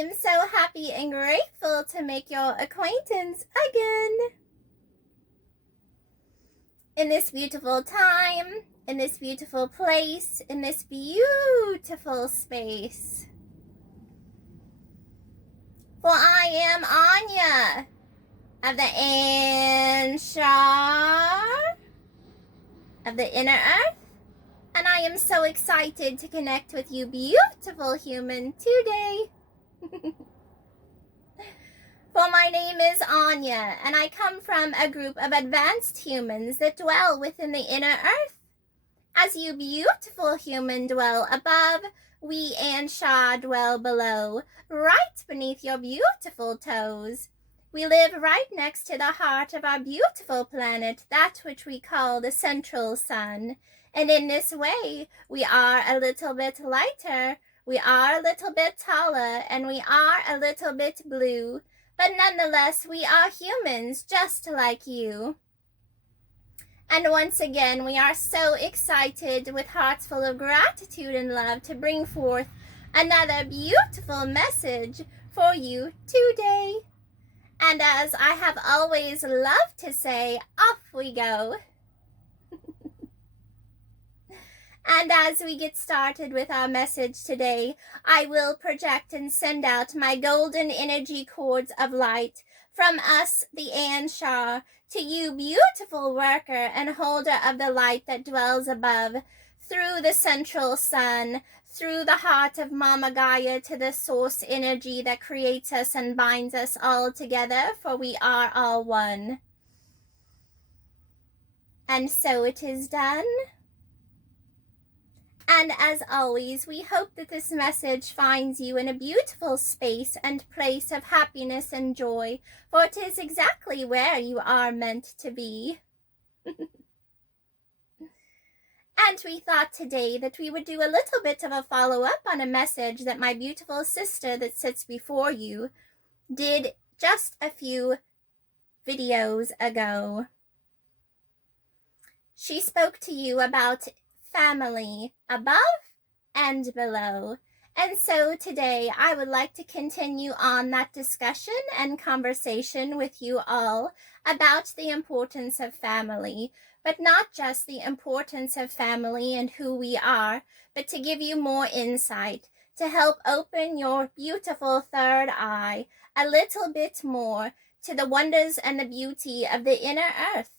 am so happy and grateful to make your acquaintance again. In this beautiful time, in this beautiful place, in this beautiful space. For I am Anya of the Anshar of the inner earth, and I am so excited to connect with you beautiful human today. For my name is Anya, and I come from a group of advanced humans that dwell within the inner earth. As you beautiful human dwell above, we Anshar dwell below, right beneath your beautiful toes. We live right next to the heart of our beautiful planet, that which we call the central sun. And in this way, we are a little bit lighter, we are a little bit taller, and we are a little bit blue. But nonetheless, we are humans just like you. And once again, we are so excited with hearts full of gratitude and love to bring forth another beautiful message for you today. And as I have always loved to say, off we go. And as we get started with our message today, I will project and send out my golden energy cords of light from us, the Anshar, to you, beautiful worker and holder of the light that dwells above, through the central sun, through the heart of Mama Gaia to the source energy that creates us and binds us all together, for we are all one. And so it is done. And as always, we hope that this message finds you in a beautiful space and place of happiness and joy, for it is exactly where you are meant to be. And we thought today that we would do a little bit of a follow-up on a message that my beautiful sister that sits before you did just a few videos ago. She spoke to you about family above and below. And so today I would like to continue on that discussion and conversation with you all about the importance of family, but not just the importance of family and who we are, but to give you more insight, to help open your beautiful third eye a little bit more to the wonders and the beauty of the inner earth,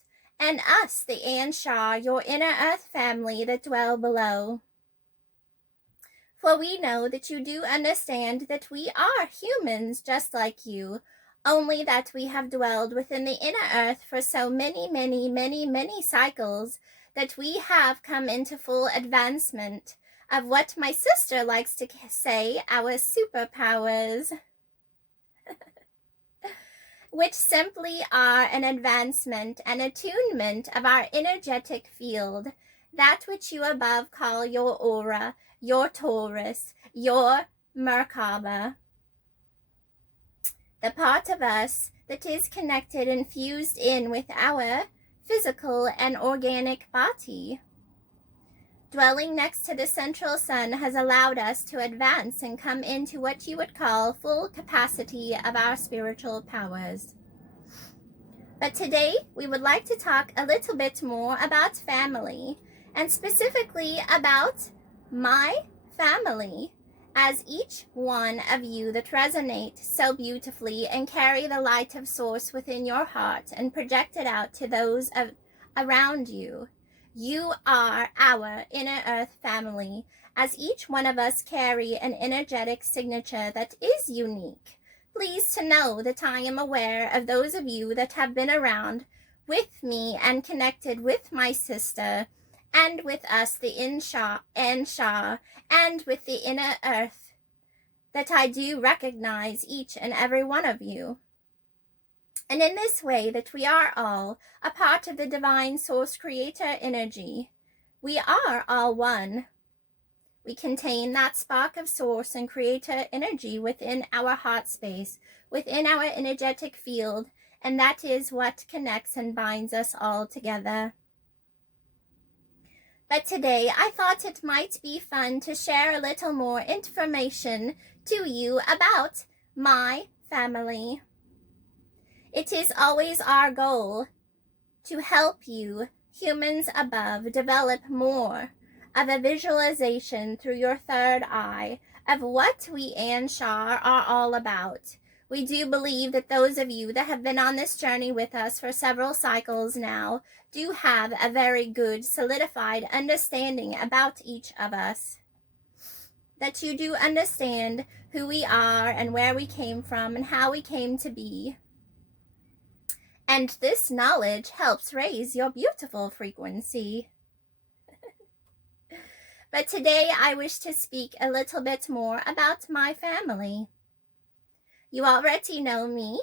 and us, the Anshar, your inner earth family that dwell below. For we know that you do understand that we are humans just like you, only that we have dwelled within the inner earth for so many, many, many, many cycles that we have come into full advancement of what my sister likes to say, our superpowers. Which simply are an advancement and attunement of our energetic field, that which you above call your aura, your Taurus, your Merkaba. The part of us that is connected and fused in with our physical and organic body. Dwelling next to the central sun has allowed us to advance and come into what you would call full capacity of our spiritual powers. But today, we would like to talk a little bit more about family, and specifically about my family, as each one of you that resonate so beautifully and carry the light of source within your heart and project it out to those around you. You are our inner earth family, as each one of us carry an energetic signature that is unique. Please to know that I am aware of those of you that have been around with me and connected with my sister and with us, the Anshar, and with the inner earth, that I do recognize each and every one of you. And in this way that we are all a part of the divine source creator energy, we are all one. We contain that spark of source and creator energy within our heart space, within our energetic field, and that is what connects and binds us all together. But today I thought it might be fun to share a little more information to you about my family. It is always our goal to help you, humans above, develop more of a visualization through your third eye of what we Anshar are all about. We do believe that those of you that have been on this journey with us for several cycles now do have a very good solidified understanding about each of us. That you do understand who we are and where we came from and how we came to be. And this knowledge helps raise your beautiful frequency. But today I wish to speak a little bit more about my family. You already know me,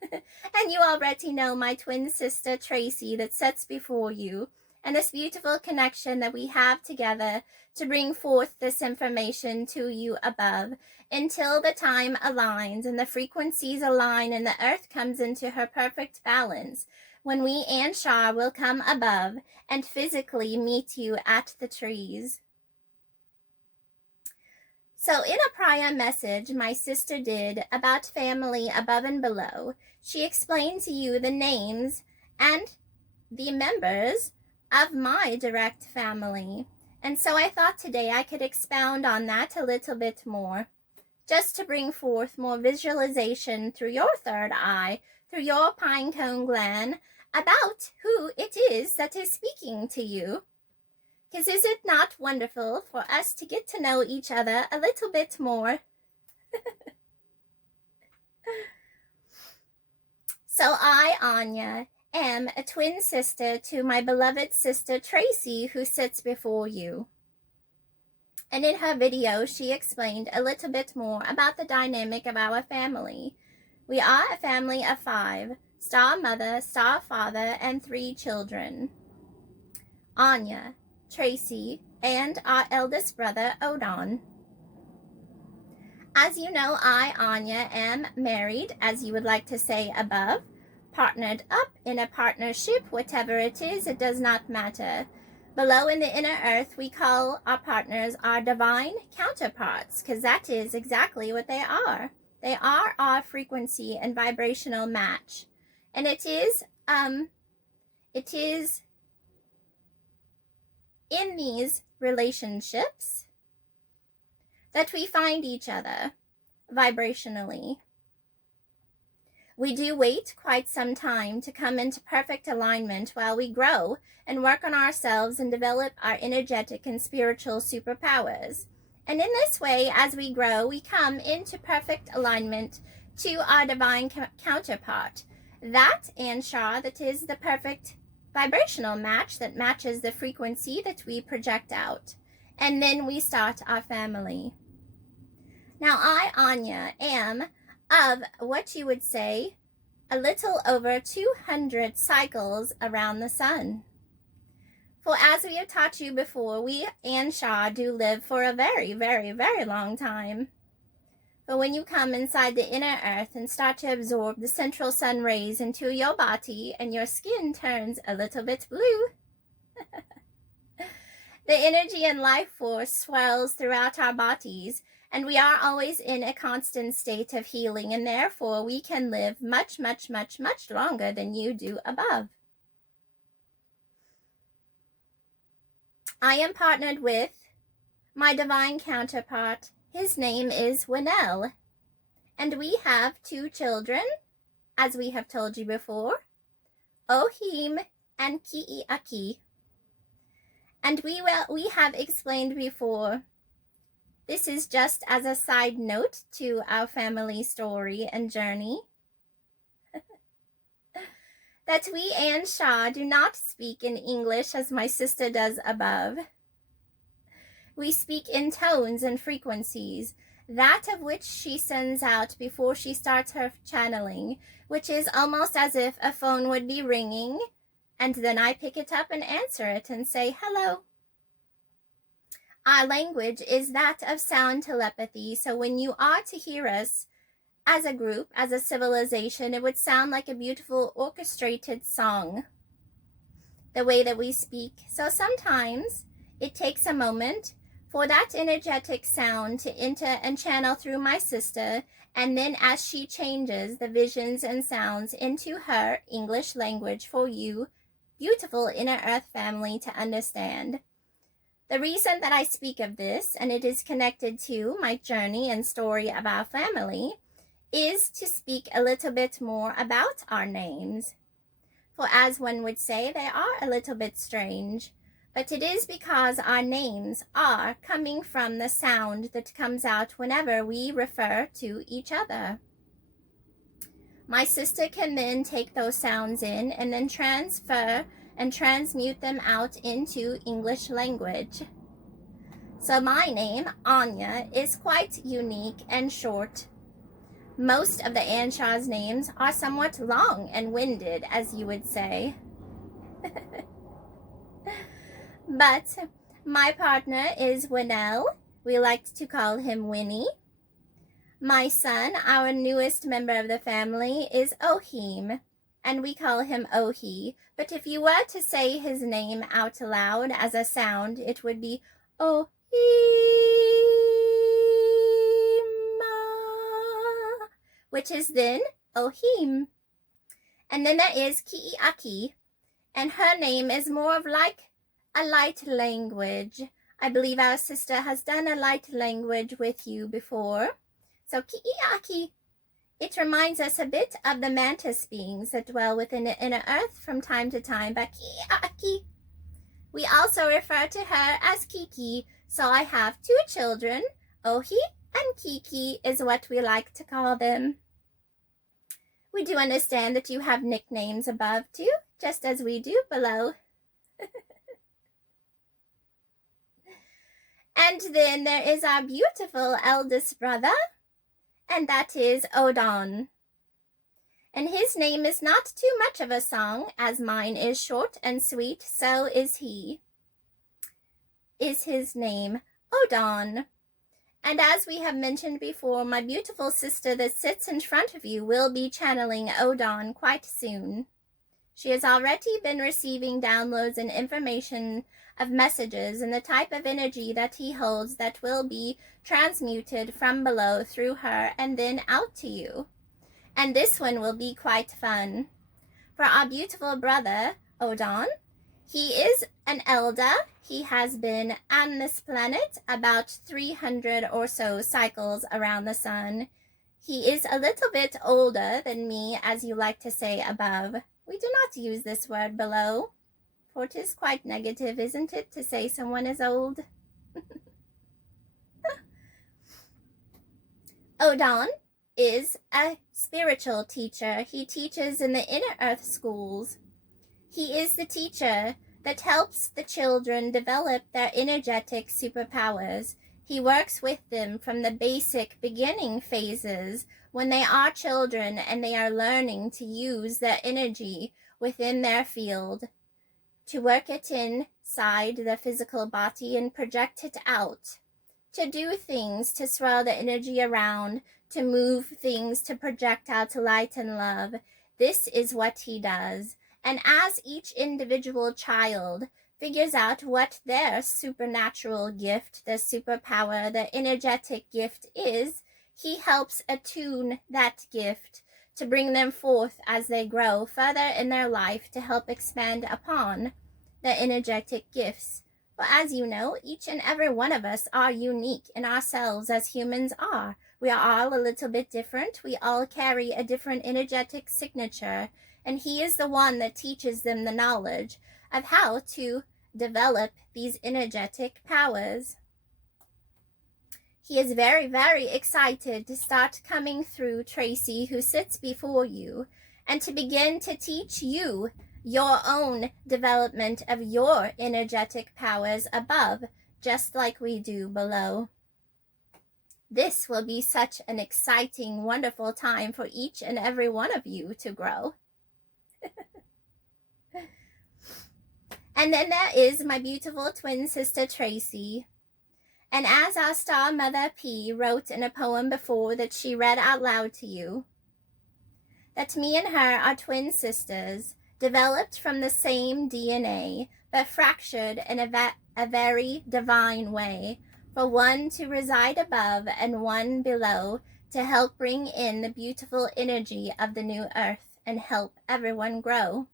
and you already know my twin sister Tracy that sits before you, and this beautiful connection that we have together to bring forth this information to you above until the time aligns and the frequencies align and the earth comes into her perfect balance, when we Anshar will come above and physically meet you at the trees. So in a prior message my sister did about family above and below, she explained to you the names and the members of my direct family. And so I thought today I could expound on that a little bit more, just to bring forth more visualization through your third eye, through your pinecone gland, about who it is that is speaking to you. Because is it not wonderful for us to get to know each other a little bit more? So I, Anya, am a twin sister to my beloved sister Tracy, who sits before you. And in her video, she explained a little bit more about the dynamic of our family. We are a family of 5, star mother, star father, and 3 children. Anya, Tracy, and our eldest brother, Odon. As you know, I, Anya, am married, as you would like to say above, partnered up in a partnership, whatever it is, it does not matter. Below in the inner earth, we call our partners our divine counterparts, because that is exactly what they are. They are our frequency and vibrational match. And it is in these relationships that we find each other vibrationally. We do wait quite some time to come into perfect alignment while we grow and work on ourselves and develop our energetic and spiritual superpowers. And in this way, as we grow, we come into perfect alignment to our divine counterpart. That, Anshar, that is the perfect vibrational match that matches the frequency that we project out. And then we start our family. Now, I, Anya, am of what you would say a little over 200 cycles around the sun. For as we have taught you before, we Anshar do live for a very, very, very long time. But when you come inside the inner earth and start to absorb the central sun rays into your body and your skin turns a little bit blue, the energy and life force swirls throughout our bodies, and we are always in a constant state of healing, and therefore we can live much, much, much, much longer than you do above. I am partnered with my divine counterpart. His name is Winnell, and we have 2 children, as we have told you before, Ohim and Ki'iaki. And we have explained before, this is just as a side note to our family story and journey, that we Anshar do not speak in English as my sister does above. We speak in tones and frequencies, that of which she sends out before she starts her channeling, which is almost as if a phone would be ringing, and then I pick it up and answer it and say, hello. Our language is that of sound telepathy, so when you are to hear us as a group, as a civilization, it would sound like a beautiful orchestrated song, the way that we speak. So sometimes it takes a moment for that energetic sound to enter and channel through my sister And then as she changes the visions and sounds into her English language for you, beautiful inner earth family, to understand. The reason that I speak of this, and it is connected to my journey and story of our family, is to speak a little bit more about our names. For as one would say, they are a little bit strange, but it is because our names are coming from the sound that comes out whenever we refer to each other. My sister can then take those sounds in and then transfer and transmute them out into English language. So my name, Anya, is quite unique and short. Most of the Anshar's names are somewhat long and winded, as you would say. But my partner is Winnell. We like to call him Winnie. My son, our newest member of the family, is Ohim, and we call him Ohi. But if you were to say his name out loud as a sound, it would be Ohima. Which is then Ohim. And then there is Ki'iaki, and her name is more of like a light language. I believe our sister has done a light language with you before. So Ki'iaki, it reminds us a bit of the mantis beings that dwell within the inner earth from time to time, but Ki'iaki. We also refer to her as Kiki, so I have two children, Ohi and Kiki is what we like to call them. We do understand that you have nicknames above too, just as we do below. And then there is our beautiful eldest brother, and that is Odon. And his name is not too much of a song, as mine is short and sweet, so is he. Is his name Odon. And as we have mentioned before, my beautiful sister that sits in front of you will be channeling Odon quite soon. She has already been receiving downloads and information of messages and the type of energy that he holds that will be transmuted from below through her and then out to you. And this one will be quite fun. For our beautiful brother, Odon, he is an elder. He has been on this planet about 300 or so cycles around the sun. He is a little bit older than me, as you like to say above. We do not use this word below, for it is quite negative, isn't it, to say someone is old? Odon is a spiritual teacher. He teaches in the inner earth schools. He is the teacher that helps the children develop their energetic superpowers. He works with them from the basic beginning phases when they are children and they are learning to use their energy within their field, to work it inside the physical body and project it out, to do things, to swirl the energy around, to move things, to project out light and love. This is what he does. And as each individual child figures out what their supernatural gift, their superpower, their energetic gift is, he helps attune that gift to bring them forth as they grow further in their life to help expand upon their energetic gifts. For as you know, each and every one of us are unique in ourselves as humans are. We are all a little bit different. We all carry a different energetic signature. And he is the one that teaches them the knowledge of how to develop these energetic powers. He is very, very excited to start coming through Tracy, who sits before you, and to begin to teach you your own development of your energetic powers above, just like we do below. This will be such an exciting, wonderful time for each and every one of you to grow. And then there is my beautiful twin sister Tracy. And as our star mother P wrote in a poem before that she read out loud to you, that me and her are twin sisters, developed from the same DNA, but fractured in a very divine way, for one to reside above and one below, to help bring in the beautiful energy of the new earth and help everyone grow.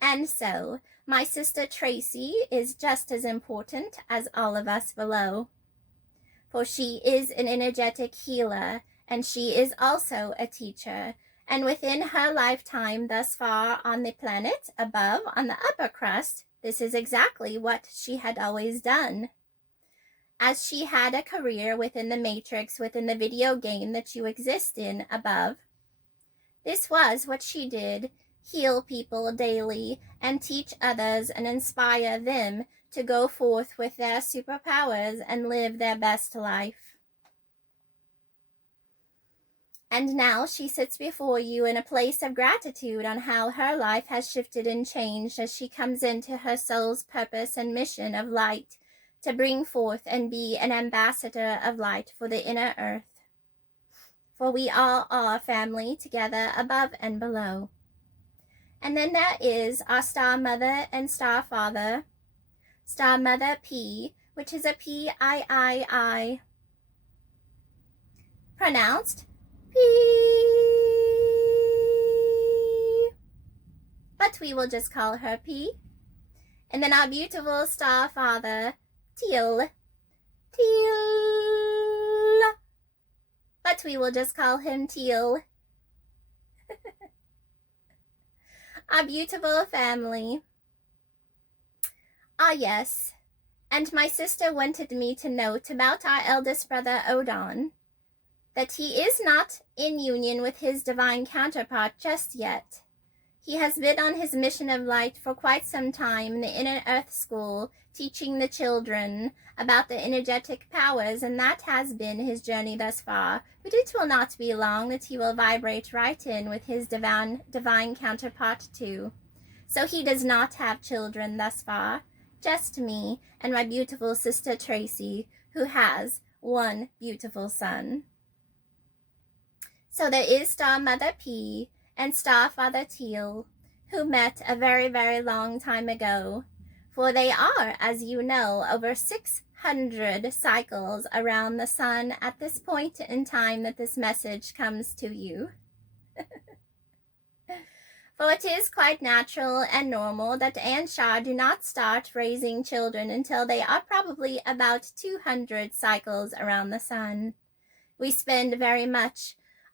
And so, my sister Tracy is just as important as all of us below, for she is an energetic healer, and she is also a teacher, and within her lifetime thus far on the planet above on the upper crust, this is exactly what she had always done. As she had a career within the matrix, within the video game that you exist in above, this was what she did: heal people daily and teach others and inspire them to go forth with their superpowers and live their best life. And now she sits before you in a place of gratitude on how her life has shifted and changed as she comes into her soul's purpose and mission of light to bring forth and be an ambassador of light for the inner earth. For we all are family together above and below. And then there is our Star Mother and Star Father, Star Mother P, which is a P-I-I-I, pronounced P, but we will just call her P. And then our beautiful Star Father, Teal, but we will just call him Teal. Our beautiful family. Ah, yes, and my sister wanted me to note about our eldest brother Odon, that he is not in union with his divine counterpart just yet. He has been on his mission of light for quite some time in the Inner Earth School, teaching the children about the energetic powers, and that has been his journey thus far. But it will not be long that he will vibrate right in with his divine counterpart too. So he does not have children thus far, just me and my beautiful sister Tracy, who has one beautiful son. So there is Star Mother P and Star Father Teal, who met a very, very long time ago, for they are, as you know, over 600 cycles around the sun at this point in time that this message comes to you. For it is quite natural and normal that Anshar do not start raising children until they are probably about 200 cycles around the sun. We spend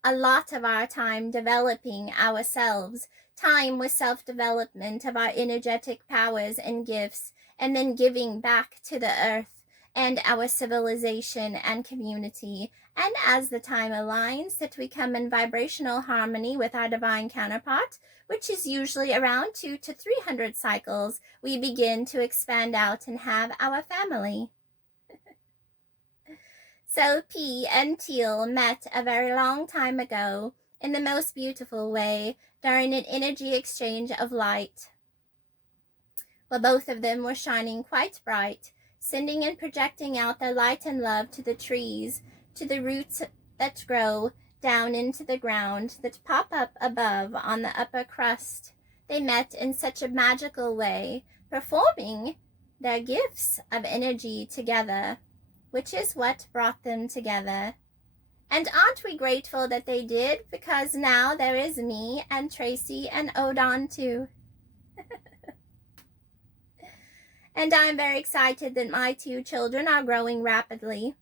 a lot of our time developing ourselves, time with self-development of our energetic powers and gifts, and then giving back to the earth and our civilization and community. And as the time aligns, that we come in vibrational harmony with our divine counterpart, which is usually around 200 to 300 cycles, we begin to expand out and have our family. So P and Teal met a very long time ago in the most beautiful way during an energy exchange of light, where both of them were shining quite bright, sending and projecting out their light and love to the trees, to the roots that grow down into the ground, that pop up above on the upper crust. They met in such a magical way, performing their gifts of energy together, which is what brought them together. And aren't we grateful that they did, because now there is me and Tracy and Odon too. And I'm very excited that my two children are growing rapidly.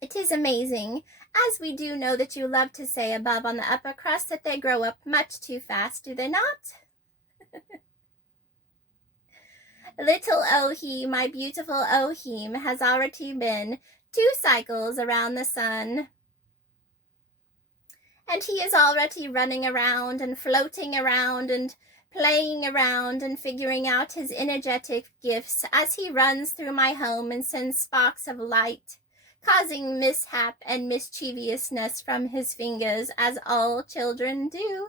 It is amazing, as we do know that you love to say above on the upper crust, that they grow up much too fast, do they not? Little Ohim, my beautiful Ohim, has already been 2 cycles around the sun. And he is already running around and floating around and playing around and figuring out his energetic gifts as he runs through my home and sends sparks of light, causing mishap and mischievousness from his fingers, as all children do.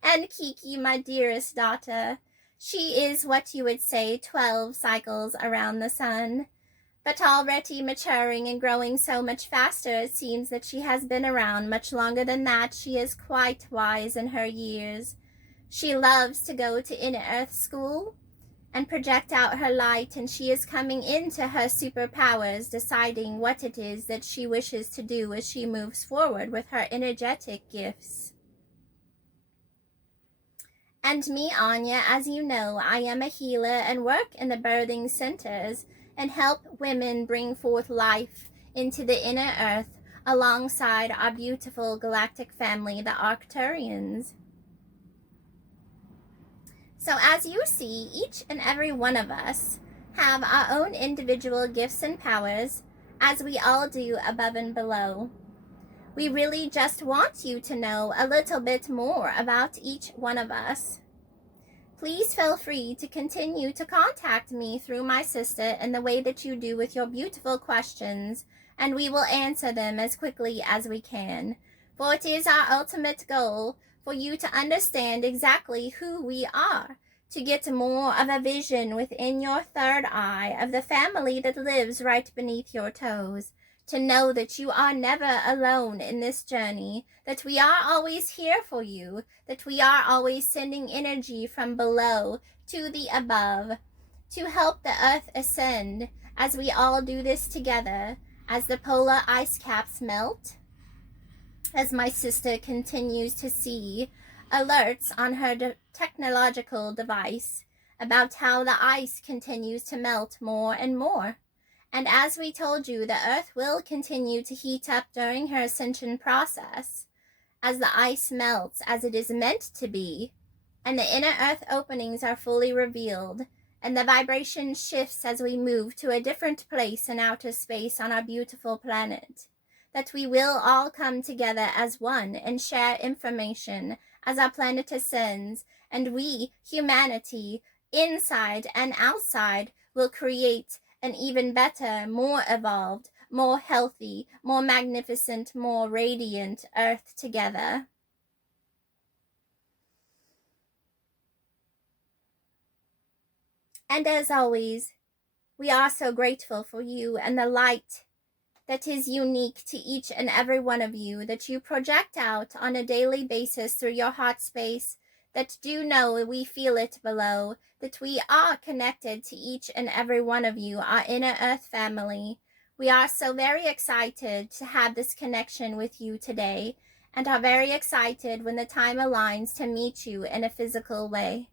And Kiki, my dearest daughter, she is what you would say 12 cycles around the sun, but already maturing and growing so much faster, it seems that she has been around much longer than that. She is quite wise in her years. She loves to go to inner earth school, and project out her light, and she is coming into her superpowers, deciding what it is that she wishes to do as she moves forward with her energetic gifts. And me, Anya, as you know, I am a healer and work in the birthing centers and help women bring forth life into the inner earth alongside our beautiful galactic family, the Arcturians. So as you see, each and every one of us have our own individual gifts and powers, as we all do above and below. We really just want you to know a little bit more about each one of us. Please feel free to continue to contact me through my sister in the way that you do with your beautiful questions, and we will answer them as quickly as we can. For it is our ultimate goal for you to understand exactly who we are, to get more of a vision within your third eye of the family that lives right beneath your toes, to know that you are never alone in this journey, that we are always here for you, that we are always sending energy from below to the above, to help the earth ascend as we all do this together, as the polar ice caps melt, as my sister continues to see alerts on her technological device about how the ice continues to melt more and more. And as we told you, the earth will continue to heat up during her ascension process as the ice melts as it is meant to be, and the inner earth openings are fully revealed, and the vibration shifts as we move to a different place in outer space on our beautiful planet, that we will all come together as one and share information as our planet ascends, and we, humanity, inside and outside, will create an even better, more evolved, more healthy, more magnificent, more radiant earth together. And as always, we are so grateful for you and the light that is unique to each and every one of you, that you project out on a daily basis through your heart space, that do know we feel it below, that we are connected to each and every one of you, our inner earth family. We are so very excited to have this connection with you today, and are very excited when the time aligns to meet you in a physical way.